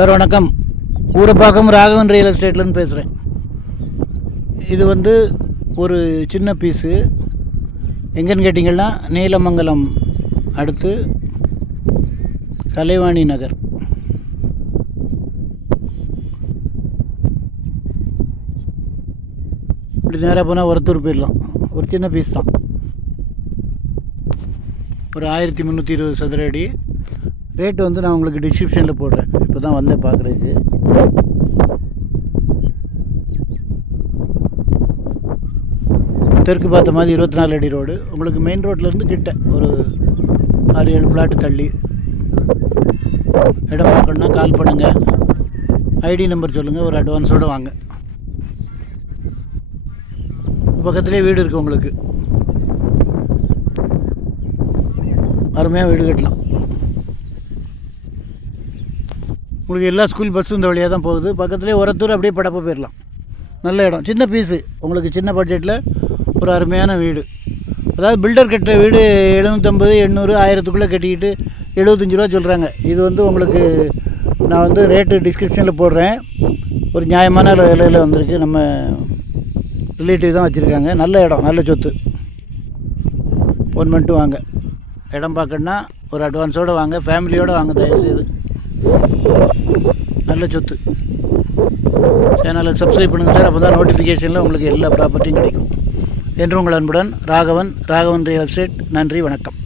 Sir வணக்கம். Urapakkam Raghavan real எஸ்டேட்லேருந்து பேசுகிறேன். இது ஒரு சின்ன பீஸு. எங்கேன்னு கேட்டிங்கன்னா நீலமங்கலம் அடுத்து கலைவாணி நகர். இப்படி நேராக போனால் ஒருத்தூர் போயிடலாம். ஒரு சின்ன பீஸ் தான். ஒரு 1320 சதுர அடி. ரேட்டு நான் உங்களுக்கு டிஸ்கிரிப்ஷனில் போடுறேன். இப்போ தான் வந்தேன் பார்க்குறதுக்கு. தெற்கு பார்த்த மாதிரி 24 அடி ரோடு. உங்களுக்கு மெயின் ரோட்லேருந்து கிட்ட ஒரு 6-7 பிளாட்டு தள்ளி. இடம் பார்க்கணுன்னா கால் பண்ணுங்கள். ஐடி நம்பர் சொல்லுங்கள், ஒரு அட்வான்ஸோடு வாங்க. பக்கத்துலேயே வீடு இருக்குது. உங்களுக்கு அருமையாக வீடு கட்டலாம். உங்களுக்கு எல்லா ஸ்கூல் பஸ்ஸும் இந்த வழியாக தான் போகுது. பக்கத்துலேயே ஒரத்தூர் அப்படியே படப்ப போயிடலாம். நல்ல இடம், சின்ன பீஸு. உங்களுக்கு சின்ன பட்ஜெட்டில் ஒரு அருமையான வீடு. அதாவது பில்டர் கட்டுற வீடு 750, 800, 1000க்குள்ளே கட்டிக்கிட்டு 75 ரூபா சொல்கிறாங்க. இது உங்களுக்கு நான் ரேட்டு டிஸ்கிரிப்ஷனில் போடுறேன். ஒரு நியாயமான விலையில் வந்திருக்கு. நம்ம ரிலேட்டிவ் தான் வச்சுருக்காங்க. நல்ல இடம், நல்ல சொத்து. ஃபோன் பண்ணிட்டு வாங்க. இடம் பார்க்கணுன்னா ஒரு அட்வான்ஸோடு வாங்க, ஃபேமிலியோடு வாங்க தயவுசெய்து. நல்ல சொத்து. சேனலை சப்ஸ்கிரைப் பண்ணுங்கள் சார். அப்போ தான் நோட்டிஃபிகேஷனில் உங்களுக்கு எல்லா ப்ராப்பர்ட்டியும் கிடைக்கும். என்று உங்கள் அன்புடன் ராகவன் ரியல் எஸ்டேட். நன்றி, வணக்கம்.